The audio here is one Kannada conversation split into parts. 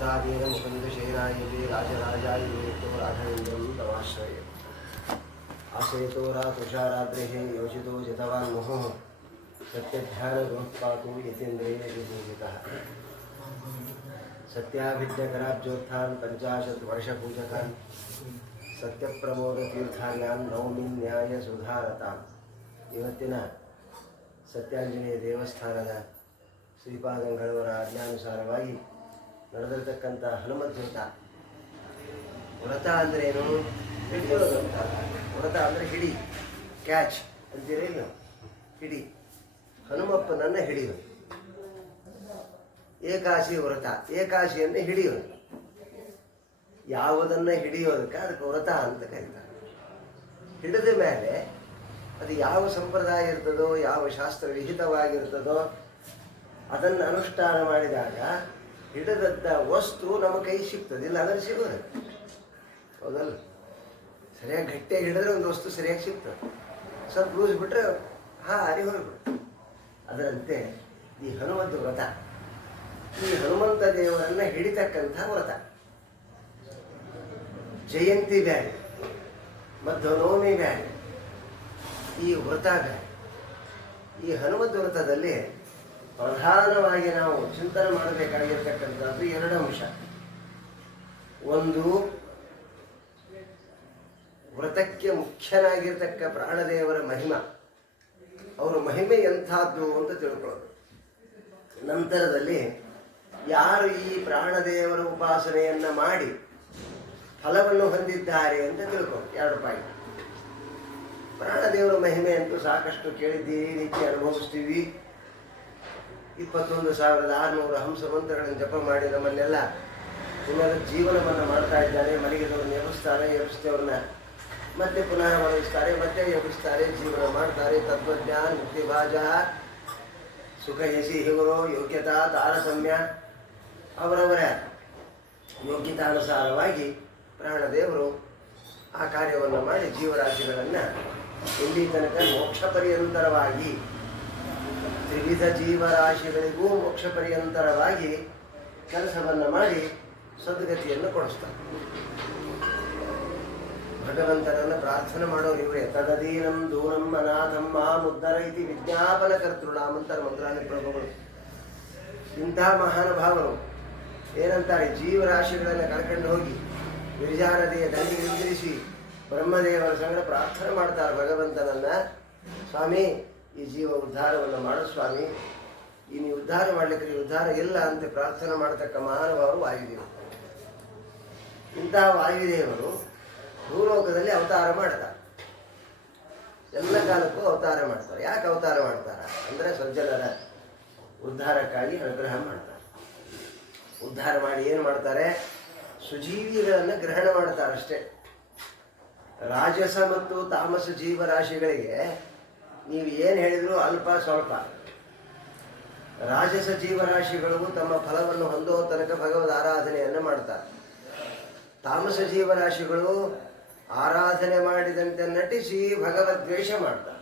प्रसादेन मुकुन्दशयनायते राजराजाय वेतो राघवेन्द्रं तमाश्रये आश्रयतो तुषाराद्रेः योषितो जतवान् मुहुः सत्यध्यानगुरुः यतीन्द्रेण विपूजितः सत्याभिज्ञकराब्जोत्थान् 50 वर्षपूजकान् सत्यप्रमोदतीर्थार्यान् नौमि न्यायसुधारतान् ಇವತ್ತಿನ ಸತ್ಯಾಂಜನೇಯ ದೇವಸ್ಥಾನದ ಶ್ರೀಪಾದಂಗಳವರ ಆಜ್ಞಾನುಸಾರವಾಗಿ ನಡೆದಿರತಕ್ಕಂಥ ಹನುಮದ್ ವ್ರತ ಅಂದ್ರೇನು? ಹಿಡಿಯೋದು ಅಂತ. ವ್ರತ ಅಂದರೆ ಹಿಡಿ, ಕ್ಯಾಚ್ ಅಂತೀರೇನು? ಹಿಡಿ, ಹನುಮಪ್ಪನನ್ನು ಹಿಡಿಯೋದು. ಏಕಾಶಿ ವ್ರತ, ಏಕಾಶಿಯನ್ನು ಹಿಡಿಯೋದು. ಯಾವುದನ್ನು ಹಿಡಿಯೋದಕ್ಕೆ ಅದಕ್ಕೆ ವ್ರತ ಅಂತ ಕರೀತಾರೆ. ಹಿಡಿದ ಮೇಲೆ ಅದು ಯಾವ ಸಂಪ್ರದಾಯ ಇರ್ತದೋ, ಯಾವ ಶಾಸ್ತ್ರ ವಿಹಿತವಾಗಿರ್ತದೋ ಅದನ್ನು ಅನುಷ್ಠಾನ ಮಾಡಿದಾಗ ಹಿಡಿದದ್ದ ವಸ್ತು ನಮ್ಮ ಕೈ ಸಿಗ್ತದೆ, ಇಲ್ಲ ಅಂದರೆ ಸಿಗೋದು. ಹೌದಲ್ಲ? ಸರಿಯಾಗಿ ಗಟ್ಟಿಯಾಗಿ ಹಿಡಿದ್ರೆ ಒಂದು ವಸ್ತು ಸರಿಯಾಗಿ ಸಿಗ್ತದೆ, ಸ್ವಲ್ಪ ಲೂಸ್ ಬಿಟ್ಟರೆ ಹಾರಿ ಹೋಗ್ಬಿಟ್ಟು. ಅದರಂತೆ ಈ ಹನುಮಂತ ವ್ರತ, ಈ ಹನುಮಂತ ದೇವರನ್ನು ಹಿಡಿತಕ್ಕಂಥ ವ್ರತ. ಜಯಂತಿ ಬ್ಯಾರೆ, ಮಧ್ವನವಮಿ ಬ್ಯಾರೆ, ಈ ವ್ರತ ಬ್ಯಾರೆ. ಈ ಹನುಮಂತ ವ್ರತದಲ್ಲಿ ಪ್ರಧಾನವಾಗಿ ನಾವು ಚಿಂತನೆ ಮಾಡಬೇಕಾಗಿರ್ತಕ್ಕಂಥದ್ದು 2 ಅಂಶ. ಒಂದು, ವ್ರತಕ್ಕೆ ಮುಖ್ಯನಾಗಿರ್ತಕ್ಕ ಪ್ರಾಣದೇವರ ಮಹಿಮ, ಅವರ ಮಹಿಮೆ ಎಂಥದ್ದು ಅಂತ ತಿಳ್ಕೊಳ್ಳೋದು. ನಂತರದಲ್ಲಿ ಯಾರು ಈ ಪ್ರಾಣದೇವರ ಉಪಾಸನೆಯನ್ನು ಮಾಡಿ ಫಲವನ್ನು ಹೊಂದಿದ್ದಾರೆ ಅಂತ ತಿಳ್ಕೊಳ್ಳೋದು. 2 ಪಾಯಿಂಟ್. ಪ್ರಾಣದೇವರ ಮಹಿಮೆ ಅಂತೂ ಸಾಕಷ್ಟು ಕೇಳಿದ್ದೀವಿ, ನಿತ್ಯ ಅನುಭವಿಸ್ತೀವಿ. 21,600 ಹಂಸ ಮಂತ್ರಗಳನ್ನು ಜಪ ಮಾಡಿ ನಮ್ಮನ್ನೆಲ್ಲ ಪುನರುಜ್ಜೀವನವನ್ನು ಮಾಡ್ತಾ ಇದ್ದಾರೆ. ಮಲಗಿದವ್ರನ್ನ ಎಬ್ಬಿಸ್ತಾರೆ, ಎಬ್ಬಿಸ್ತೇವ್ರನ್ನ ಮತ್ತೆ ಪುನಃ ಮಲಗಿಸ್ತಾರೆ, ಮತ್ತೆ ಎಬ್ಬಿಸ್ತಾರೆ, ಜೀವನ ಮಾಡ್ತಾರೆ. ತತ್ವಜ್ಞಾನ ಮುಕ್ತಿಭಾಜ ಸುಖ ಯಸಿ ಹಿಗುರೋ ಯೋಗ್ಯತಾ ತಾರತಮ್ಯ, ಅವರವರ ಯೋಗ್ಯತಾನುಸಾರವಾಗಿ ಪ್ರಾಣದೇವರು ಆ ಕಾರ್ಯವನ್ನು ಮಾಡಿ ಜೀವರಾಶಿಗಳನ್ನು ಇಲ್ಲಿ ತನಕ ಮೋಕ್ಷ ಪರ್ಯಂತರವಾಗಿ, ತ್ರಿವಿಧ ಜೀವರಾಶಿಗಳಿಗೂ ಮೋಕ್ಷ ಪರ್ಯಂತರವಾಗಿ ಕೆಲಸವನ್ನು ಮಾಡಿ ಸದ್ಗತಿಯನ್ನು ಕೊಡಿಸ್ತಾರೆ. ಭಗವಂತನನ್ನು ಪ್ರಾರ್ಥನೆ ಮಾಡೋರು ಇವರೇ. ತದದೀನಂ ದೂನಂ ಅನಾಥಂ ಮಾಮುದ್ಧರ ಇತಿ ವಿಜ್ಞಾಪನ ಕರ್ತೃಣಾಮ್ ಅಂತಾರೆ ಮಂತ್ರಾಲಯ ಪ್ರಭುಗಳು. ಇಂಥ ಮಹಾನುಭಾವರು ಏನಂತಾರೆ? ಜೀವರಾಶಿಗಳನ್ನು ಕರ್ಕೊಂಡು ಹೋಗಿ ವಿರಜಾ ನದಿಯ ದಂಡಿಗೆ ನಿಂದಿರಿಸಿ ಬ್ರಹ್ಮದೇವರ ಸಂಗಡ ಪ್ರಾರ್ಥನೆ ಮಾಡ್ತಾರೆ ಭಗವಂತನನ್ನ. ಸ್ವಾಮಿ, ಈ ಜೀವ ಉದ್ಧಾರವನ್ನು ಮಾಡು ಸ್ವಾಮಿ, ಈ ನೀವು ಉದ್ಧಾರ ಮಾಡಲಿಕ್ಕೆ ಉದ್ಧಾರ ಇಲ್ಲ ಅಂತ ಪ್ರಾರ್ಥನೆ ಮಾಡತಕ್ಕ ಮಹಾನುಭಾವರು ವಾಯುದೇವರು. ಇಂತಹ ವಾಯುದೇವರು ಭೂಲೋಕದಲ್ಲಿ ಅವತಾರ ಮಾಡ್ತಾರೆ. ಎಲ್ಲ ಕಾಲಕ್ಕೂ ಅವತಾರ ಮಾಡ್ತಾರೆ. ಯಾಕೆ ಅವತಾರ ಮಾಡ್ತಾರೆ ಅಂದರೆ ಸಜ್ಜನರ ಉದ್ಧಾರಕ್ಕಾಗಿ ಅನುಗ್ರಹ ಮಾಡ್ತಾರೆ. ಉದ್ಧಾರ ಮಾಡಿ ಏನು ಮಾಡ್ತಾರೆ? ಸುಜೀವಿಗಳನ್ನು ಗ್ರಹಣ ಮಾಡ್ತಾರೆ ಅಷ್ಟೇ. ರಾಜಸ ಮತ್ತು ತಾಮಸ ಜೀವರಾಶಿಗಳಿಗೆ ನೀವು ಏನು ಹೇಳಿದ್ರು ಅಲ್ಪ ಸ್ವಲ್ಪ. ರಾಜಸ ಜೀವರಾಶಿಗಳು ತಮ್ಮ ಫಲವನ್ನು ಹೊಂದೋ ತನಕ ಭಗವದ್ ಆರಾಧನೆಯನ್ನು ಮಾಡ್ತಾರೆ. ತಾಮಸ ಜೀವರಾಶಿಗಳು ಆರಾಧನೆ ಮಾಡಿದಂತೆ ನಟಿಸಿ ಭಗವದ್ವೇಷ ಮಾಡ್ತಾರೆ.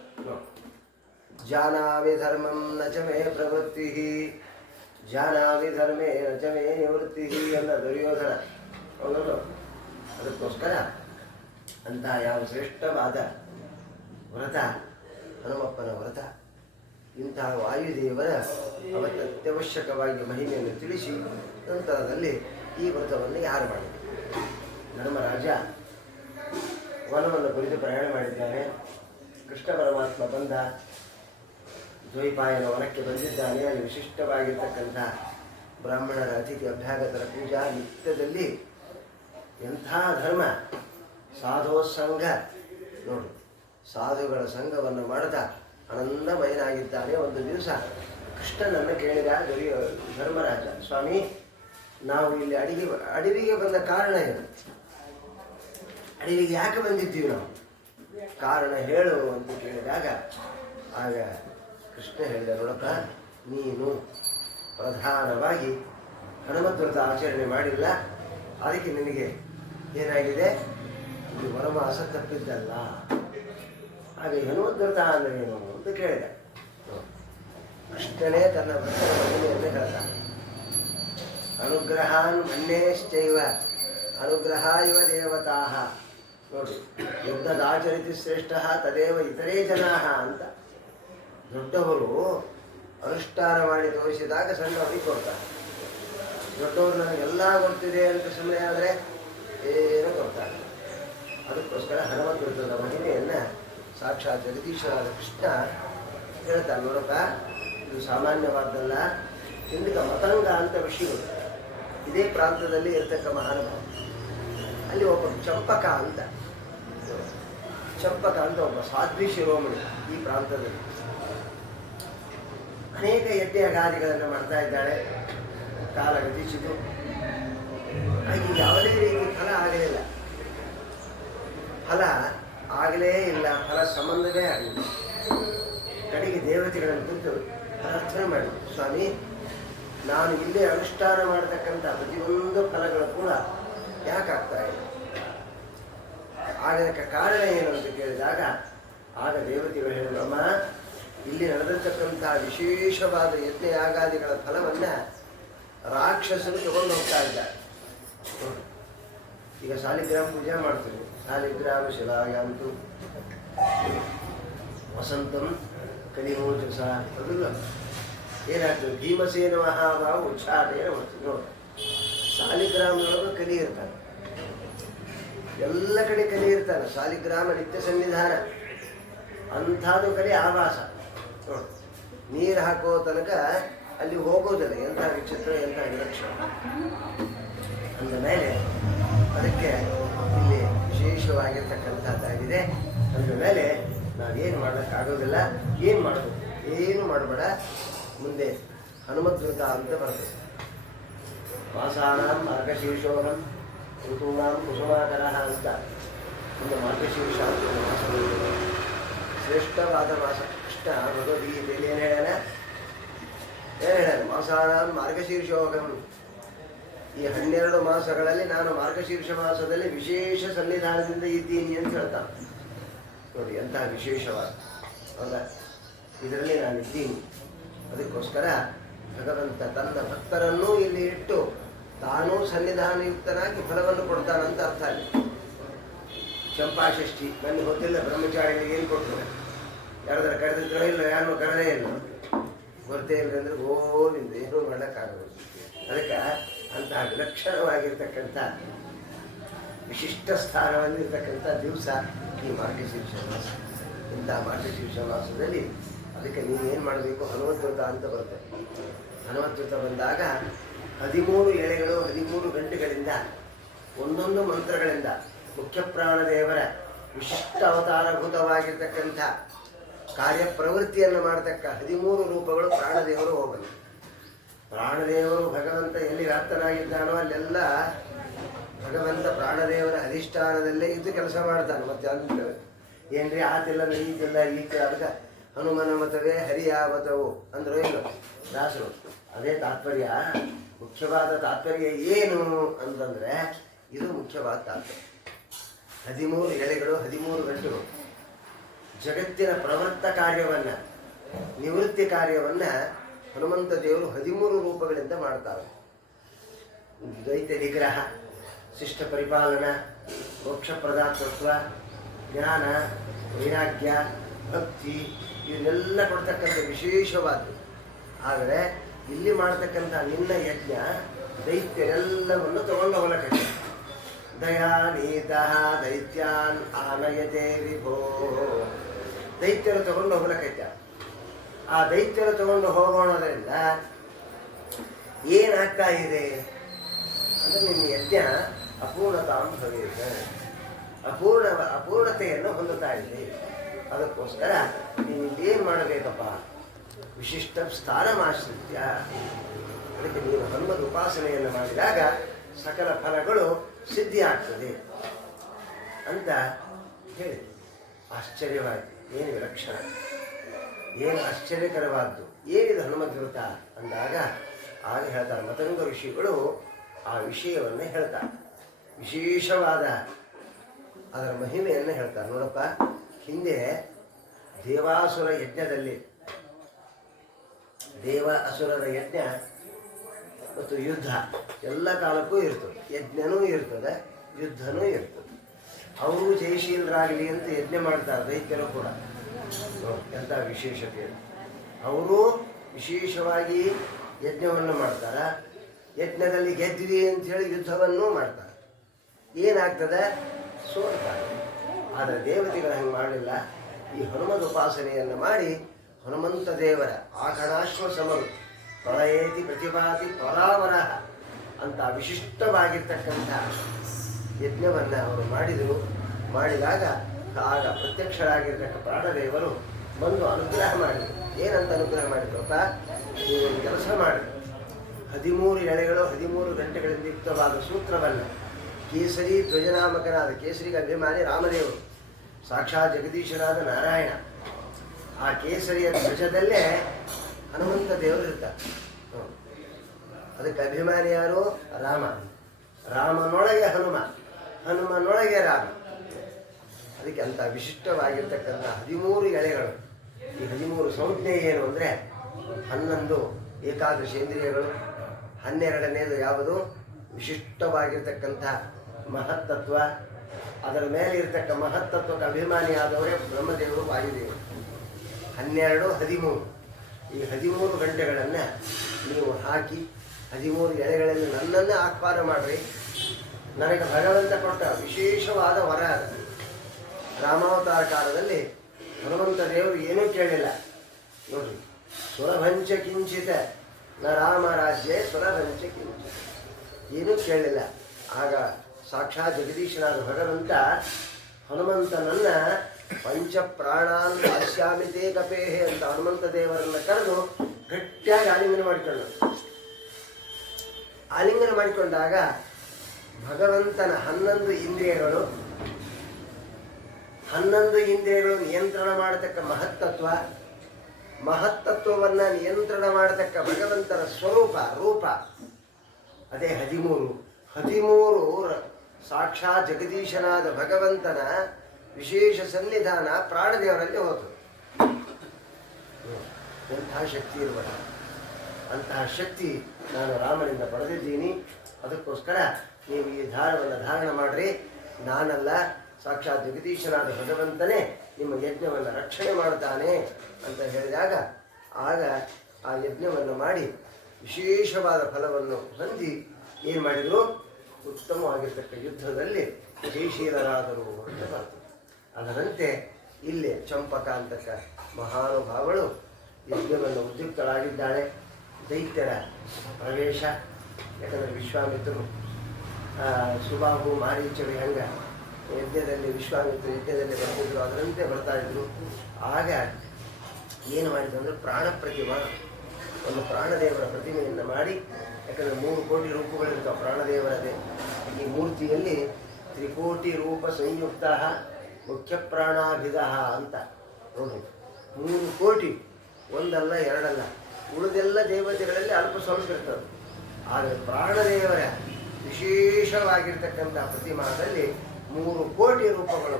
ಜಾನಾಮಿ ಧರ್ಮಂ ನಚಮೇ ಪ್ರವೃತ್ತಿ, ಜಾನಾಮಿ ಧರ್ಮೇ ನಚಮೇ ನಿವೃತ್ತಿ ಅನ್ನ ದುರ್ಯೋಧನ. ಹೌದು, ಅದಕ್ಕೋಸ್ಕರ ಅಂತ ಯಾವ ಶ್ರೇಷ್ಠವಾದ ವ್ರತ ಹನುಮಪ್ಪನ ವ್ರತ. ಇಂತಹ ವಾಯುದೇವರ ಅವತ್ತು ಅತ್ಯವಶ್ಯಕವಾಗಿ ಮಹಿಮೆಯನ್ನು ತಿಳಿಸಿ ನಂತರದಲ್ಲಿ ಈ ವ್ರತವನ್ನು ಯಾರು ಮಾಡಿದರು? ಧರ್ಮರಾಜ ವನವನ್ನು ಕುರಿತು ಪ್ರಯಾಣ ಮಾಡಿದ್ದಾನೆ. ಕೃಷ್ಣ ಪರಮಾತ್ಮ ಬಂದ ದ್ವೈಪಾಯನ ವನಕ್ಕೆ ಬಂದಿದ್ದಾನೆ. ಅಲ್ಲಿ ವಿಶಿಷ್ಟವಾಗಿರ್ತಕ್ಕಂಥ ಬ್ರಾಹ್ಮಣರ ಅತಿಥಿ ಅಭ್ಯಾಗತರ ಪೂಜಾ ನಿತ್ಯದಲ್ಲಿ ಎಂಥ ಧರ್ಮ, ಸಾಧೋ ಸಂಘ ನೋಡು, ಸಾಧುಗಳ ಸಂಘವನ್ನು ಮಾಡ್ತಾ ಆನಂದಮಯನಾಗಿದ್ದಾನೆ. ಒಂದು ದಿವಸ ಕೃಷ್ಣನನ್ನು ಕೇಳಿದ ಧರ್ಮರಾಜ, ಸ್ವಾಮಿ, ನಾವು ಇಲ್ಲಿ ಅಡವಿಗೆ ಬಂದ ಕಾರಣ ಏನು? ಅಡವಿಗೆ ಯಾಕೆ ಬಂದಿದ್ದೀವಿ ನಾವು? ಕಾರಣ ಹೇಳು ಅಂತ ಕೇಳಿದಾಗ ಆಗ ಕೃಷ್ಣ ಹೇಳಿದ, ನೋಡಪ್ಪ, ನೀನು ಪ್ರಧಾನವಾಗಿ ಹನುಮದ್ವ್ರತ ಆಚರಣೆ ಮಾಡಿಲ್ಲ, ಅದಕ್ಕೆ ನಿನಗೆ ಏನಾಗಿದೆ? ಈ ವನವಾಸ ತಪ್ಪಿದ್ದಲ್ಲ. ಹಾಗೆ ಹನುಮದ್ವ್ರತ ಅಂದ್ರೆ ಏನು ಅಂತ ಕೇಳಿದ. ಕೃಷ್ಣನೇ ತನ್ನ ಭಕ್ತರ ಮಹಿಮೆಯನ್ನು ಹೇಳ್ತಾನೆ. ಅನುಗ್ರಹಾನ್ ಮನ್ಯೇಶ್ಚೈವ ಅನುಗ್ರಹ ಇವ ದೇವತಾ. ನೋಡಿ, ಯುದ್ಧದಾಚರಿತಿ ಶ್ರೇಷ್ಠ ತದೇವ ಇತರೇ ಜನಾ ಅಂತ. ದೊಡ್ಡವರು ಅನುಷ್ಠಾನ ಮಾಡಿ ತೋರಿಸಿದಾಗ ಸಣ್ಣವರಿಗೆ ಕೊಡ್ತಾರೆ. ದೊಡ್ಡವರು ನನಗೆಲ್ಲ ಗೊತ್ತಿದೆ ಅಂತ ಸುಮ್ಮನೆ ಆದರೆ ಏನೋ ಕೊಡ್ತಾರೆ. ಅದಕ್ಕೋಸ್ಕರ ಹನುಮಂತನ ಮಹಿಮೆಯನ್ನು ಸಾಕ್ಷಾತ್ ಜಗದೀಶ್ವರಾದ ಕೃಷ್ಣ ಹೇಳ್ತಾನೆ. ನೋಡಪ್ಪ, ಇದು ಸಾಮಾನ್ಯವಾದ್ದಲ್ಲ. ಇಂದಿಕ ಮತಂಗ ಅಂತ ಋಷಿಗಳು ಇದೇ ಪ್ರಾಂತದಲ್ಲಿ ಇರ್ತಕ್ಕ ಮಹಾನುಭಾವ. ಅಲ್ಲಿ ಒಬ್ಬ ಚಂಪಕ ಅಂತ ಒಬ್ಬ ಸಾಧ್ವಿ ಶಿರೋಮಣಿ ಈ ಪ್ರಾಂತದಲ್ಲಿ ಅನೇಕ ಯಜ್ಞಗಾದಿಗಳನ್ನು ಮಾಡ್ತಾ ಇದ್ದಾಳೆ. ಕಾಲ ಗತಿಸಿತು. ಹಾಗೆ ಯಾವುದೇ ರೀತಿ ಫಲ ಆಗಲಿಲ್ಲ. ಫಲ ಸಂಬಂಧವೇ ಆಗಲಿಲ್ಲ. ಕಡೆಗೆ ದೇವತೆಗಳನ್ನು ಕುರಿತು ಪ್ರಾರ್ಥನೆ ಮಾಡಿ, ಸ್ವಾಮಿ, ನಾನು ಇಲ್ಲೇ ಅನುಷ್ಠಾನ ಮಾಡತಕ್ಕಂಥ ಪ್ರತಿಯೊಂದು ಫಲಗಳು ಕೂಡ ಯಾಕಾಗ್ತಾ ಇಲ್ಲ, ಆಗದಕ್ಕೆ ಕಾರಣ ಏನು ಅಂತ ಕೇಳಿದಾಗ ಆಗ ದೇವತೆಗಳು ಹೇಳಿದಮ್ಮ, ಇಲ್ಲಿ ನಡೆದಿರ್ತಕ್ಕಂಥ ವಿಶೇಷವಾದ ಯಜ್ಞ ಯಾಗಾದಿಗಳ ಫಲವನ್ನು ರಾಕ್ಷಸರು ತಗೊಂಡು ಹೋಗ್ತಾ ಇದ್ದಾರೆ. ಈಗ ಸಾಲಿಗ್ರಾಮ ಪೂಜೆ ಮಾಡ್ತೀವಿ. ಸಾಲಿಗ್ರಾಮ ಶಿಲಾಯಾಂತು ವಸಂತಂ ಕಲಿಮೋಚಸ ಅದಲ್ಲ ಏನಾಗ್ತದೆ, ಭೀಮಸೇನ ಮಹಾಭಾವ ಉಚ್ಚಾರಣೆಯನ್ನು ಮಾಡ್ತೀವಿ. ನೋಡಿ, ಸಾಲಿಗ್ರಾಮದೊಳಗೆ ಕಲಿ ಇರ್ತಾನೆ, ಎಲ್ಲ ಕಡೆ ಕಲಿ ಇರ್ತಾನೆ. ಸಾಲಿಗ್ರಾಮ ನಿತ್ಯ ಸನ್ನಿಧಾನ, ಅಂಥದ್ದು ಕಲಿ ಆವಾಸ. ನೋಡಿ, ನೀರು ಹಾಕೋ ತನಕ ಅಲ್ಲಿ ಹೋಗೋದಿಲ್ಲ. ಎಂಥ ವಿಚಿತ್ರ, ಎಂಥ ವಿಲಕ್ಷಣ. ಅಂದ ಮೇಲೆ ಅದಕ್ಕೆ ಇಲ್ಲಿ ವಿಶೇಷವಾಗಿರ್ತಕ್ಕಂಥದ್ದಾಗಿದೆ. ಅಂದ ಮೇಲೆ ನಾವೇನು ಮಾಡೋಕ್ಕಾಗೋದಿಲ್ಲ. ಏನು ಮಾಡಬೇಕು, ಏನು ಮಾಡಬೇಡ. ಮುಂದೆ ಹನುಮದ್ವೃತ ಅಂತ ಬರ್ತದೆ. ಮಾಸಾನಾಂ ಮಾರ್ಗಶೀರ್ಷೋಹಂ ಋತೂನಾಂ ಕುಸುಮಾಕರ ಅಂತ ಒಂದು ಮಾರ್ಗಶೀರ್ಷ ಅಂತ ಒಂದು ಮಾಸ, ಶ್ರೇಷ್ಠವಾದ ಮಾಸ. ಕೃಷ್ಣ ಭಗವದ್ಗೀತೆಯಲ್ಲಿ ಏನು ಹೇಳ್ಯಾನ? ಮಾಸಾನಾಂ ಮಾರ್ಗಶೀರ್ಷೋಹಂ. ಈ 12 ಮಾಸಗಳಲ್ಲಿ ನಾನು ಮಾರ್ಗಶೀರ್ಷ ಮಾಸದಲ್ಲಿ ವಿಶೇಷ ಸನ್ನಿಧಾನದಿಂದ ಇದ್ದೀನಿ ಅಂತ ಹೇಳ್ತಾನೆ. ನೋಡಿ, ಎಂತಹ ವಿಶೇಷವಾದ, ಹೌದಾ? ಇದರಲ್ಲಿ ನಾನು ಇದ್ದೀನಿ. ಅದಕ್ಕೋಸ್ಕರ ಭಗವಂತ ತನ್ನ ಭಕ್ತರನ್ನೂ ಇಲ್ಲಿ ಇಟ್ಟು ತಾನೂ ಸನ್ನಿಧಾನಯುಕ್ತನಾಗಿ ಫಲವನ್ನು ಕೊಡ್ತಾನಂತ ಅರ್ಥ ಅಲ್ಲಿ. ಚಂಪಾಷಷ್ಠಿ ನನಗೆ ಗೊತ್ತಿಲ್ಲ, ಬ್ರಹ್ಮಚಾರಿಗಳಿಗೆ ಏನು ಕೊಟ್ಟರು, ಯಾರಾದ್ರೂ ಕರೆದಿದ್ರೋ ಇಲ್ಲ, ಯಾರು ಕರೆದೇ ಇಲ್ಲ, ಗೊತ್ತೇ ಇಲ್ಲ ಅಂದರೆ ಗೋವಿಂದ ಏನೂ ಮಾಡೋಕ್ಕಾಗಲ್ಲ. ಅದಕ್ಕೆ ಅಂತಹ ವಿಲಕ್ಷಣವಾಗಿರ್ತಕ್ಕಂಥ ವಿಶಿಷ್ಟ ಸ್ಥಾನದಲ್ಲಿರ್ತಕ್ಕಂಥ ದಿವಸ ಈ ಮಾರ್ಗಶೀರ್ಷ ಮಾಸ. ಇಂಥ ಮಾರ್ಗಶೀರ್ಷ ಮಾಸದಲ್ಲಿ ಅದಕ್ಕೆ ನೀವೇನು ಮಾಡಬೇಕು, ಹನುಮದ್ವೃತ ಅಂತ ಬರುತ್ತೆ. ಹನುಮದ್ವೃತ ಬಂದಾಗ 13 ಎಳೆಗಳು 13 ಗಂಟೆಗಳಿಂದ ಒಂದೊಂದು ಮಂತ್ರಗಳಿಂದ ಮುಖ್ಯ ಪ್ರಾಣದೇವರ ವಿಶಿಷ್ಟ ಅವತಾರಭೂತವಾಗಿರ್ತಕ್ಕಂಥ ಕಾರ್ಯಪ್ರವೃತ್ತಿಯನ್ನು ಮಾಡತಕ್ಕ 13 ರೂಪಗಳು ಪ್ರಾಣದೇವರು ಹೋಗಲು. ಪ್ರಾಣದೇವರು ಭಗವಂತ ಎಲ್ಲಿ ವ್ಯಾಪ್ತನಾಗಿದ್ದಾನೋ ಅಲ್ಲೆಲ್ಲ ಭಗವಂತ ಪ್ರಾಣದೇವರ ಅಧಿಷ್ಠಾನದಲ್ಲೇ ಇದ್ದು ಕೆಲಸ ಮಾಡ್ತಾನೆ. ಮತ್ತೆ ಅಂತ ಏನ್ರಿ ಆತಿಲ್ಲ ಈತಿಲ್ಲ ಈತ ಅದಕ್ಕೆ ಹನುಮನ ಮತವೇ ಹರಿಯಾವತವು ಅಂದ್ರು ಏನು ದಾಸರು. ಅದೇ ತಾತ್ಪರ್ಯ. ಮುಖ್ಯವಾದ ತಾತ್ಪರ್ಯ ಏನು ಅಂತಂದರೆ ಇದು ಮುಖ್ಯವಾದ ತಾತ್ಪರ್ಯ. 13 ಎಳೆಗಳು 13 ಗಂಟೆಗಳು ಜಗತ್ತಿನ ಪ್ರವರ್ತ ಕಾರ್ಯವನ್ನು, ನಿವೃತ್ತಿ ಕಾರ್ಯವನ್ನು ಹನುಮಂತ ದೇವರು 13 ರೂಪಗಳಿಂದ ಮಾಡ್ತಾರೆ. ದೈತ್ಯ ನಿಗ್ರಹ, ಶಿಷ್ಟ ಪರಿಪಾಲನಾ, ಮೋಕ್ಷ ಪ್ರದಾತೃತ್ವ, ಜ್ಞಾನ, ವೈರಾಗ್ಯ, ಭಕ್ತಿ ಇವನ್ನೆಲ್ಲ ಕೊಡ್ತಕ್ಕಂಥ ವಿಶೇಷವಾದ್ದು. ಆದರೆ ಇಲ್ಲಿ ಮಾಡ್ತಕ್ಕಂಥ ನಿನ್ನ ಯಜ್ಞ ದೈತ್ಯರೆಲ್ಲವನ್ನು ತಗೊಂಡು ಹೋಗಲಕ್ಕೆ. ದಯಾನೀತಃ ದೈತ್ಯಾನ್ ಆನಯತೆ ವಿಭೋ. ದೈತ್ಯರು ತಗೊಂಡು ಹೋಗ್ಲಕ್ಕೈತ. ಆ ದೈತ್ಯರು ತಗೊಂಡು ಹೋಗೋಣದ್ರಿಂದ ಏನಾಗ್ತಾ ಇದೆ ಅಂದರೆ ನಿನ್ನ ಯಜ್ಞ ಅಪೂರ್ಣತಾಂ ಭವೇತ, ಅಪೂರ್ಣತೆಯನ್ನು ಹೊಂದುತ್ತಾ ಇದೆ. ಅದಕ್ಕೋಸ್ಕರ ನೀವು ಏನು ಮಾಡಬೇಕಪ್ಪ, ವಿಶಿಷ್ಟ ಸ್ಥಾನಮಾಶ್ರಿತ್ಯ. ಅದಕ್ಕೆ ನೀವು ಹನುಮದ ಉಪಾಸನೆಯನ್ನು ಮಾಡಿದಾಗ ಸಕಲ ಫಲಗಳು ಸಿದ್ಧಿ ಆಗ್ತದೆ ಅಂತ ಹೇಳಿ. ಆಶ್ಚರ್ಯವಾಯಿತು. ಏನು ವಿಲಕ್ಷಣ, ಏನು ಆಶ್ಚರ್ಯಕರವಾದ್ದು, ಏನಿದು ಹನುಮದ್ವೃತ ಅಂದಾಗ ಆಗ ಹೇಳ್ತಾರೆ ಮತಂಗ ಋಷಿಗಳು ಆ ವಿಷಯವನ್ನು ಹೇಳ್ತಾರೆ. ವಿಶೇಷವಾದ ಅದರ ಮಹಿಮೆಯನ್ನು ಹೇಳ್ತಾರೆ. ನೋಡಪ್ಪ, ಹಿಂದೆ ದೇವಾಸುರ ಯಜ್ಞದಲ್ಲಿ ದೇವ ಅಸುರರ ಯಜ್ಞ ಮತ್ತು ಯುದ್ಧ ಎಲ್ಲ ಕಾಲಕ್ಕೂ ಇರ್ತದೆ. ಯಜ್ಞನೂ ಇರ್ತದೆ, ಯುದ್ಧನೂ ಇರ್ತದೆ. ಅವರು ಜಯಶೀಲರಾಗಲಿ ಅಂತ ಯಜ್ಞ ಮಾಡ್ತಾರೆ ದೈತ್ಯರು ಕೂಡ. ಎಂಥ ವಿಶೇಷತೆ! ಅವರು ವಿಶೇಷವಾಗಿ ಯಜ್ಞವನ್ನು ಮಾಡ್ತಾರೆ. ಯಜ್ಞದಲ್ಲಿ ಗೆದ್ವಿ ಅಂಥೇಳಿ ಯುದ್ಧವನ್ನು ಮಾಡ್ತಾರೆ. ಏನಾಗ್ತದೆ? ಸೋಲ್ತಾರೆ. ಆದರೆ ದೇವತೆಗಳು ಹಂಗೆ ಮಾಡಲಿಲ್ಲ. ಈ ಹನುಮದ ಉಪಾಸನೆಯನ್ನು ಮಾಡಿ ಹನುಮಂತ ದೇವರ ಆಕಣಾಶ್ವ ಸಮರು ಪ್ರಳಯೇತಿ ಪ್ರತಿಭಾತಿ ಪರಾವರ ಅಂತ ವಿಶಿಷ್ಟವಾಗಿರ್ತಕ್ಕಂಥ ಯಜ್ಞವನ್ನು ಅವರು ಮಾಡಿದರು. ಮಾಡಿದಾಗ ಆಗ ಪ್ರತ್ಯಕ್ಷರಾಗಿರ್ತಕ್ಕ ಪ್ರಾಣದೇವರು ಬಂದು ಅನುಗ್ರಹ ಮಾಡಿದರು. ಏನಂತ ಅನುಗ್ರಹ ಮಾಡಿದ್ರಪ್ಪ? ನೀವು ಕೆಲಸ ಮಾಡಿದ್ರು. 13 ಎಳೆಗಳು 13 ಗಂಟೆಗಳಿಂದ ಯುಕ್ತವಾದ ಸೂತ್ರವನ್ನು ಕೇಸರಿ ಧ್ವಜನಾಮಕನಾದ ಕೇಸರಿಗೆ ಅಭಿಮಾನಿ ರಾಮದೇವರು, ಸಾಕ್ಷಾತ್ ಜಗದೀಶನಾದ ನಾರಾಯಣ, ಆ ಕೇಸರಿಯ ಧ್ವಜದಲ್ಲೇ ಹನುಮಂತ ದೇವರು ಇರ್ತಾರೆ. ಅದಕ್ಕೆ ಅಭಿಮಾನಿ ಯಾರು? ರಾಮ. ರಾಮನೊಳಗೆ ಹನುಮ, ಹನುಮನೊಳಗೆ ರಾಮ. ಅದಕ್ಕೆ ಅಂತ ವಿಶಿಷ್ಟವಾಗಿರ್ತಕ್ಕಂಥ 13 ಎಳೆಗಳು. ಈ 13 ಸಂಜ್ಞೆ ಏನು ಅಂದರೆ 11 ಏಕಾದಶೇಂದ್ರಿಯಗಳು, 12ನೇದು ಯಾವುದು? ವಿಶಿಷ್ಟವಾಗಿರ್ತಕ್ಕಂಥ ಮಹತ್ತತ್ವ. ಅದರ ಮೇಲೆ ಇರ್ತಕ್ಕ ಮಹತ್ತತ್ವಕ್ಕೆ ಅಭಿಮಾನಿಯಾದವರೇ ಬ್ರಹ್ಮದೇವರು, ವಾಯುದೇವರು. 12, 13 ಈ 13 ಗಂಟೆಗಳನ್ನು ನೀವು ಹಾಕಿ 13 ಎಳೆಗಳಲ್ಲಿ ನನ್ನನ್ನೇ ಆಹ್ವಾನ ಮಾಡಿರಿ. ನನಗೆ ಭಗವಂತ ಕೊಟ್ಟ ವಿಶೇಷವಾದ ವರ. ರಾಮಾವತಾರ ಕಾಲದಲ್ಲಿ ಹನುಮಂತ ದೇವರು ಏನೂ ಕೇಳಿಲ್ಲ ನೋಡ್ರಿ. ಸುರಭಂಚ ಕಿಂಚಿತ ನ ರಾಮ ರಾಜ್ಯ ಸುರಭಂಚ ಕಿಂಚಿತ, ಏನೂ ಕೇಳಲಿಲ್ಲ. ಆಗ ಸಾಕ್ಷಾತ್ ಜಗದೀಶನಾದ ಭಗವಂತ ಹನುಮಂತನನ್ನ ಪಂಚ ಪ್ರಾಣಾನ್ ದಾಸ್ಯಾಮಿತೇ ಕಪೇಹೆ ಅಂತ ಹನುಮಂತ ದೇವರನ್ನ ಕರೆದು ಗಟ್ಟಿಯಾಗಿ ಆಲಿಂಗನ ಮಾಡಿಕೊಂಡ. ಆಲಿಂಗನ ಮಾಡಿಕೊಂಡಾಗ ಭಗವಂತನ 11 ಇಂದ್ರಿಯಗಳು ನಿಯಂತ್ರಣ ಮಾಡತಕ್ಕ ಮಹತ್ತತ್ವವನ್ನು ನಿಯಂತ್ರಣ ಮಾಡತಕ್ಕ ಭಗವಂತನ ಸ್ವರೂಪ ರೂಪ ಅದೇ 13 ಸಾಕ್ಷಾತ್ ಜಗದೀಶನಾದ ಭಗವಂತನ ವಿಶೇಷ ಸನ್ನಿಧಾನ ಪ್ರಾಣದೇವರಲ್ಲಿ ಹೋತು. ಎಂತಹ ಶಕ್ತಿ ಇರಬಲ್ಲ. ಅಂತಹ ಶಕ್ತಿ ನಾನು ರಾಮನಿಂದ ಪಡೆದಿದ್ದೀನಿ. ಅದಕ್ಕೋಸ್ಕರ ನೀವು ಈ ಧಾರವನ್ನು ಧಾರಣ ಮಾಡ್ರಿ. ನಾನಲ್ಲ, ಸಾಕ್ಷಾತ್ ಜಗದೀಶನಾದ ಭಗವಂತನೇ ನಿಮ್ಮ ಯಜ್ಞವನ್ನು ರಕ್ಷಣೆ ಮಾಡ್ತಾನೆ ಅಂತ ಹೇಳಿದಾಗ ಆಗ ಆ ಯಜ್ಞವನ್ನು ಮಾಡಿ ವಿಶೇಷವಾದ ಫಲವನ್ನು ಹೊಂದಿ ಏನು ಮಾಡಿದರು? ಉತ್ತಮವಾಗಿರ್ತಕ್ಕ ಯುದ್ಧದಲ್ಲಿ ಜಯಶೀಲರಾದರು ಅಂತ ಬರ್ತದೆ. ಅದರಂತೆ ಇಲ್ಲಿ ಚಂಪಕ ಅಂತಕ್ಕ ಮಹಾನುಭಾವಳು ಯಜ್ಞವನ್ನು ಉದ್ಯುಕ್ತರಾಗಿದ್ದಾಳೆ. ದೈತ್ಯರ ಪ್ರವೇಶ, ಯಾಕಂದರೆ ವಿಶ್ವಾಮಿತ್ರರು ಸುಬಾಹು ಮಾರೀಚರು ಹೆಂಗ ಯಜ್ಞದಲ್ಲಿ ವಿಶ್ವಾಮಿತ್ರ ಯಜ್ಞದಲ್ಲಿ ಬರ್ತಿದ್ರು ಅದರಂತೆ ಬರ್ತಾ ಇದ್ರು. ಆಗ ಏನು ಮಾಡಿದ್ರು ಅಂದರೆ ಪ್ರಾಣ ಪ್ರತಿಮಾ, ಒಂದು ಪ್ರಾಣದೇವರ ಪ್ರತಿಮೆಯನ್ನು ಮಾಡಿ, ಯಾಕಂದರೆ 3 ಕೋಟಿ ರೂಪಗಳಿರ್ತಾವೆ ಪ್ರಾಣದೇವರದೇ. ಈ ಮೂರ್ತಿಯಲ್ಲಿ 3 ಕೋಟಿ ರೂಪ ಸಂಯುಕ್ತ ಮುಖ್ಯ ಪ್ರಾಣಾಭಿಧ ಅಂತ ನೋಡಿ. 3 ಕೋಟಿ, ಒಂದಲ್ಲ ಎರಡಲ್ಲ. ಉಳಿದೆಲ್ಲ ದೇವತೆಗಳಲ್ಲಿ ಅಲ್ಪ ಸ್ವಲ್ಪ ಇರ್ತದೆ. ಆದರೆ ಪ್ರಾಣದೇವರ ವಿಶೇಷವಾಗಿರ್ತಕ್ಕಂಥ ಪ್ರತಿಮಾದಲ್ಲಿ 3 ಕೋಟಿ ರೂಪಗಳು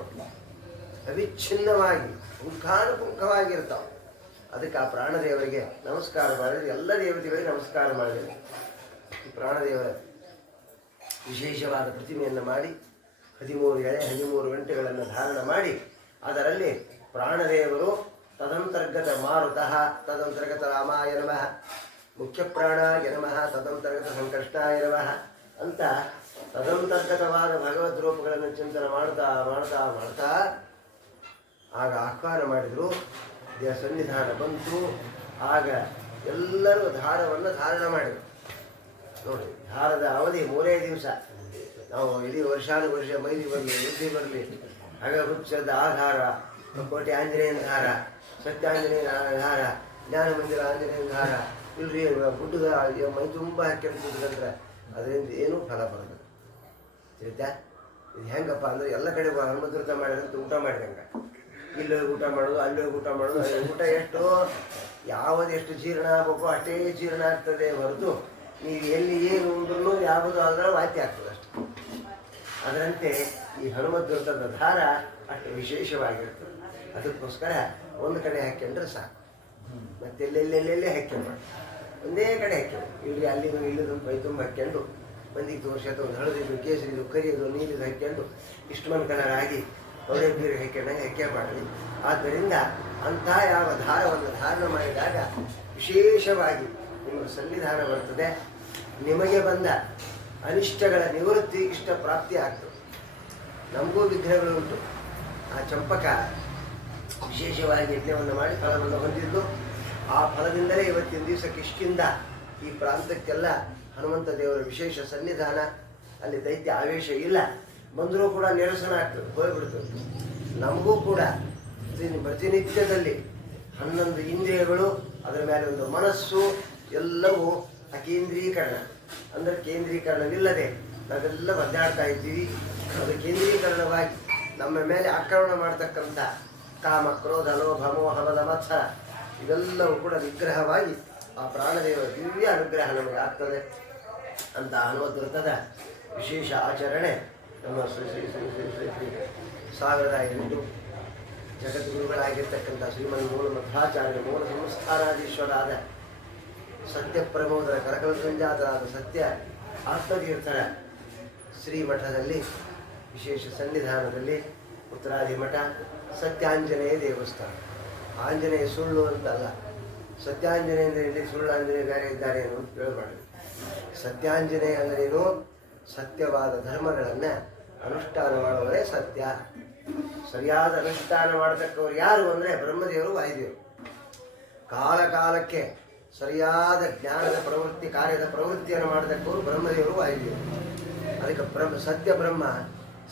ಅವಿಚ್ಛಿನ್ನವಾಗಿ ಪುಂಖಾನುಪುಂಖವಾಗಿರ್ತಾವೆ. ಅದಕ್ಕೆ ಆ ಪ್ರಾಣದೇವರಿಗೆ ನಮಸ್ಕಾರ ಮಾಡಿದರೆ ಎಲ್ಲ ದೇವತೆಗಳಿಗೆ ನಮಸ್ಕಾರ ಮಾಡಿದೆ. ಪ್ರಾಣದೇವರ ವಿಶೇಷವಾದ ಪ್ರತಿಮೆಯನ್ನು ಮಾಡಿ 13 ಗಂಟೆಗಳನ್ನು ಧಾರಣ ಮಾಡಿ ಅದರಲ್ಲಿ ಪ್ರಾಣದೇವರು ತದಂತರ್ಗತ ಮಾರುತಃ ತದಂತರ್ಗತ ರಾಮಾಯ ನಮಃ, ಮುಖ್ಯ ಪ್ರಾಣಾಯ ನಮಃ, ತದಂತರ್ಗತ ಸಂಕೃಷ್ಣಾಯ ನಮಃ ಅಂತ ತದಂತರ್ಗತವಾದ ಭಗವದ್ ರೂಪಗಳನ್ನು ಚಿಂತನೆ ಮಾಡ್ತಾ ಮಾಡ್ತಾ ಮಾಡ್ತಾ ಆಗ ಆಹ್ವಾನ ಮಾಡಿದರು. ದೇವ ಸನ್ನಿಧಾನ ಬಂತು. ಆಗ ಎಲ್ಲರೂ ಧಾರವನ್ನು ಧಾರಣ ಮಾಡಿದರು. ನೋಡಿ, ಧಾರದ ಅವಧಿ 3 ದಿವಸ. ನಾವು ಇಡೀ ವರ್ಷಾನುವರ್ಷ ಮೈಲಿ ಬರಲಿ, ಬುದ್ಧಿ ಬರಲಿ, ಅಗವೃಕ್ಷದ ಆಧಾರ, ಕೋಟೆ ಆಂಜನೇಯನ ಧಾರ, ಸತ್ಯಾಂಜನೇಯನ ಧಾರ, ಜ್ಞಾನ ಮಂದಿರ ಆಂಜನೇಯನ ಧಾರ, ಇಲ್ರಿ ಗುಡ್ಡದ ಮೈ ತುಂಬ ಹಾಕಿರ್ತದಂದ್ರೆ ಅದರಿಂದ ಏನೂ ಫಲ ಬರೋದು. ತಿಳಿತಾ? ಇದು ಹೆಂಗಪ್ಪ ಅಂದರೆ ಎಲ್ಲ ಕಡೆ ಹನುಮಂತ ಮಾಡಿದಂತ ಊಟ ಮಾಡಿದಂಗೆ. ಇಲ್ಲಿ ಊಟ ಮಾಡೋದು, ಅಲ್ಲಿ ಊಟ ಮಾಡೋದು. ಊಟ ಎಷ್ಟು ಯಾವುದೆಷ್ಟು ಜೀರ್ಣ ಆಗಬೇಕು ಅಷ್ಟೇ ಜೀರ್ಣ ಆಗ್ತದೆ ಹೊರತು ನೀವು ಎಲ್ಲಿ ಏನು ಉಂಡ್ರೂ ಯಾವುದು ಆದ್ರೆ ವಾಂತಿ ಆಗ್ತದೆ ಅಷ್ಟೆ. ಅದರಂತೆ ಈ ಹನುಮದ್ವೃತದ ಧಾರ ಅಷ್ಟು ವಿಶೇಷವಾಗಿರ್ತದೆ. ಅದಕ್ಕೋಸ್ಕರ ಒಂದು ಕಡೆ ಹಾಕ್ಕೊಂಡ್ರೆ ಸಾಕು. ಮತ್ತೆ ಎಲ್ಲೆಲ್ಲೆಲ್ಲೆಲ್ಲೇ ಹಾಕ್ಕೊಂಡು ಒಂದೇ ಕಡೆ ಹಾಕ್ಕೊಂಡು ಇಲ್ಲಿ ಅಲ್ಲಿಂದ ಇಲ್ಲಿಂದ ಮೈ ತುಂಬ ಹಾಕ್ಕೊಂಡು ಮಂದಿಗೆ ತೋರಿಸೋದು ಒಂದು ಹಳದಿದು ಕೇಸರಿದು ಕರಿಯೋದು ನೀಲಿದು ಹಾಕ್ಕೊಂಡು ಇಷ್ಟು ಮನ್ ಕಲರ್ ಆಗಿ ಒಳ್ಳೆ ಬೀರು ಹಾಕ್ಕೊಂಡಂಗೆ ಹೆಕ್ಕೆ ಮಾಡಿದ್ವಿ. ಆದ್ದರಿಂದ ಅಂಥ ಯಾವ ದಾರವನ್ನು ಧಾರಣ ಮಾಡಿದಾಗ ವಿಶೇಷವಾಗಿ ನಿಮಗೆ ಸನ್ನಿಧಾನ ಬರ್ತದೆ. ನಿಮಗೆ ಬಂದ ಅನಿಷ್ಟಗಳ ನಿವೃತ್ತಿ ಇಷ್ಟ ಪ್ರಾಪ್ತಿ ಆಗ್ತದೆ. ನಮಗೂ ವಿಗ್ರಹಗಳು ಉಂಟು. ಆ ಚಂಪಕ ವಿಶೇಷವಾಗಿ ಯಜ್ಞವನ್ನು ಮಾಡಿ ಫಲವನ್ನು ಹೊಂದಿದ್ದು, ಆ ಫಲದಿಂದಲೇ ಇವತ್ತಿನ ದಿವಸ ಕಿಷ್ಕಿಂದ ಈ ಪ್ರಾಂತಕ್ಕೆಲ್ಲ ಹನುಮಂತ ದೇವರ ವಿಶೇಷ ಸನ್ನಿಧಾನ. ಅಲ್ಲಿ ದೈತ್ಯ ಆವೇಶ ಇಲ್ಲ, ಬಂದರೂ ಕೂಡ ನಿರಸನ ಆಗ್ತದೆ, ಹೋಗ್ಬಿಡ್ತದೆ. ನಮಗೂ ಕೂಡ ಪ್ರತಿನಿತ್ಯದಲ್ಲಿ 11 ಇಂದ್ರಿಯಗಳು, ಅದರ ಮೇಲೆ ಒಂದು ಮನಸ್ಸು, ಎಲ್ಲವೂ ಅಕೇಂದ್ರೀಕರಣ. ಅಂದರೆ ಕೇಂದ್ರೀಕರಣವಿಲ್ಲದೆ ನಾವೆಲ್ಲ ಒದ್ದಾಡ್ತಾ ಇದ್ದೀವಿ. ಅದು ಕೇಂದ್ರೀಕರಣವಾಗಿ ನಮ್ಮ ಮೇಲೆ ಆಕ್ರಮಣ ಮಾಡ್ತಕ್ಕಂಥ ಕಾಮ, ಕ್ರೋಧ, ಲೋಭ, ಮೋಹ, ಮದ, ಮತ್ಸರ ಇವೆಲ್ಲವೂ ಕೂಡ ನಿಗ್ರಹವಾಗಿ ಆ ಪ್ರಾಣದೇವರ ದಿವ್ಯ ಅನುಗ್ರಹ ನಮಗೆ ಆಗ್ತದೆ. ಅಂತ ಹನುಮದ್ವ್ರತದ ವಿಶೇಷ ಆಚರಣೆ ನಮ್ಮ ಶ್ರೀ ಶ್ರೀ ಶ್ರೀ ಶ್ರೀ ಶ್ರೀ ಶ್ರೀ 1008 ಜಗದ್ಗುರುಗಳಾಗಿರ್ತಕ್ಕಂಥ ಶ್ರೀಮನ್ ಮೂಲ ಮಧ್ವಾಚಾರ್ಯ ಮೂಲ ಸಂಸ್ಥಾನಾಧೀಶ್ವರಾದ ಸತ್ಯಪ್ರಮೋದರ ಕರಕಲ ಸಂಜಾತರಾದ ಸತ್ಯ ಆತ್ಮತೀರ್ಥರ ಶ್ರೀಮಠದಲ್ಲಿ ವಿಶೇಷ ಸನ್ನಿಧಾನದಲ್ಲಿ ಉತ್ತರಾದಿ ಮಠ ಸತ್ಯಾಂಜನೇಯ ದೇವಸ್ಥಾನ. ಆಂಜನೇಯ ಸುಳ್ಳು ಅಂತಲ್ಲ, ಸತ್ಯಾಂಜನೇಯ ಅಂದರೆ ಇಲ್ಲಿ ಸುಳ್ಳು ಆಂಜನೇಯ ಬೇರೆ ಇದ್ದಾರೆ ಏನು ಅಂತ ಕೇಳಬಾರ್ದು. ಸತ್ಯಾಂಜನೇಯ ಅಂದ್ರೇನು? ಸತ್ಯವಾದ ಧರ್ಮಗಳನ್ನು ಅನುಷ್ಠಾನ ಮಾಡುವವರೇ ಸತ್ಯ. ಸರಿಯಾದ ಅನುಷ್ಠಾನ ಮಾಡತಕ್ಕವರು ಯಾರು ಅಂದರೆ ಬ್ರಹ್ಮದೇವರು, ವಾಯುದೇವರು. ಕಾಲ ಕಾಲಕ್ಕೆ ಸರಿಯಾದ ಜ್ಞಾನದ ಪ್ರವೃತ್ತಿ, ಕಾರ್ಯದ ಪ್ರವೃತ್ತಿಯನ್ನು ಮಾಡತಕ್ಕವರು ಬ್ರಹ್ಮದೇವರು, ವಾಯುದೇವರು. ಅದಕ್ಕೆ ಸತ್ಯ ಬ್ರಹ್ಮ,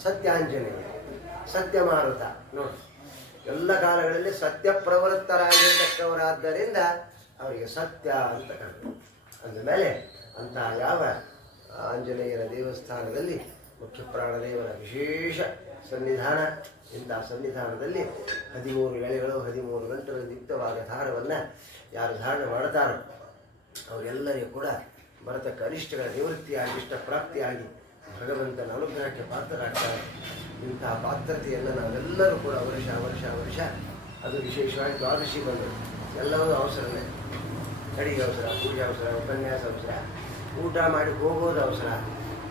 ಸತ್ಯಾಂಜನೇಯ, ಸತ್ಯ ಮಾರುತ. ನೋಡಿ, ಎಲ್ಲ ಕಾಲಗಳಲ್ಲಿ ಸತ್ಯ ಪ್ರವೃತ್ತರಾಗಿರ್ತಕ್ಕವರಾದ್ದರಿಂದ ಅವರಿಗೆ ಸತ್ಯ ಅಂತ ಕರೆದು. ಅಂದಮೇಲೆ ಅಂತಹ ಯಾವ ಆಂಜನೇಯನ ದೇವಸ್ಥಾನದಲ್ಲಿ ಮುಖ್ಯ ಪ್ರಾಣದೇವರ ವಿಶೇಷ ಸನ್ನಿಧಾನ. ಇಂತಹ ಸನ್ನಿಧಾನದಲ್ಲಿ 13 ಎಳೆಗಳು 13 ಗಂಟೆಗಳ ದೀಪ್ತವಾದ ಧಾರವನ್ನು ಯಾರು ಧಾರಣೆ ಮಾಡ್ತಾರೋ ಅವರೆಲ್ಲರಿಗೂ ಕೂಡ ಬರತಕ್ಕ ಅನಿಷ್ಟಗಳ ನಿವೃತ್ತಿಯಾಗಿ ಇಷ್ಟ ಪ್ರಾಪ್ತಿಯಾಗಿ ಭಗವಂತನ ಅನುಗ್ರಹಕ್ಕೆ ಪಾತ್ರರಾಗ್ತಾರೆ. ಇಂತಹ ಪಾತ್ರತೆಯನ್ನು ನಾವೆಲ್ಲರೂ ಕೂಡ ವರ್ಷ ವರ್ಷ ವರ್ಷ, ಅದು ವಿಶೇಷವಾಗಿ ದ್ವಾದಶಿ ಬಂದರು ಎಲ್ಲವೂ ಅವಸರನೇ. ಅಡಿಗೆ ಅವಸರ, ಪೂಜೆ ಅವಸರ, ಉಪನ್ಯಾಸ ಅವಸರ, ಊಟ ಮಾಡಿ ಹೋಗೋದು ಅವಸರ,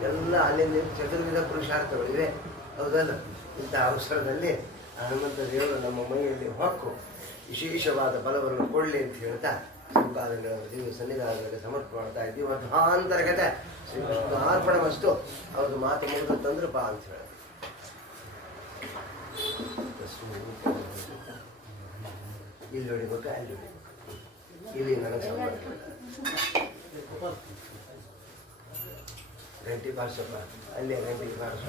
ಎಲ್ಲ ಅಲ್ಲಿಂದ ಚತುರ್ವಿಧ ಪುರುಷಾರ್ಥಗಳಿವೆ, ಹೌದಲ್ಲ? ಇಂಥ ಅವಸರದಲ್ಲಿ ಹನುಮಂತ ದೇವರು ನಮ್ಮ ಮೈಯಲ್ಲಿ ಹೊಕ್ಕು ವಿಶೇಷವಾದ ಬಲವನ್ನು ಕೊಡಲಿ ಅಂತ ಹೇಳ್ತಾ ಸಂಪಾದನೆಗಳ ದಿವ್ಯ ಸನ್ನಿಧಾನದಲ್ಲಿ ಸಮರ್ಪಣೆ ಮಾಡ್ತಾ ಇದ್ದೀವಿ. ಮಧ್ವಾಂತರ್ಗತ ಶ್ರೀ ಕೃಷ್ಣ ಅರ್ಪಣ ವಸ್ತು. ಅವ್ರದ್ದು ಮಾತು ಮುಗಿದು ತಂದ್ರು ಬಾ ಅಂತ ಹೇಳ. ಇಲ್ಲಿ ಹೊಡಿಬೇಕು, ಅಲ್ಲಿ ಹೊಡಿಬೇಕು, ಇಲ್ಲಿ ನನಗೆ ಗಂಟೆ ಬಾರಿಸಪ್ಪ, ಅಲ್ಲೇ ಗಂಟೆಗೆ ಬಾರಿಸ.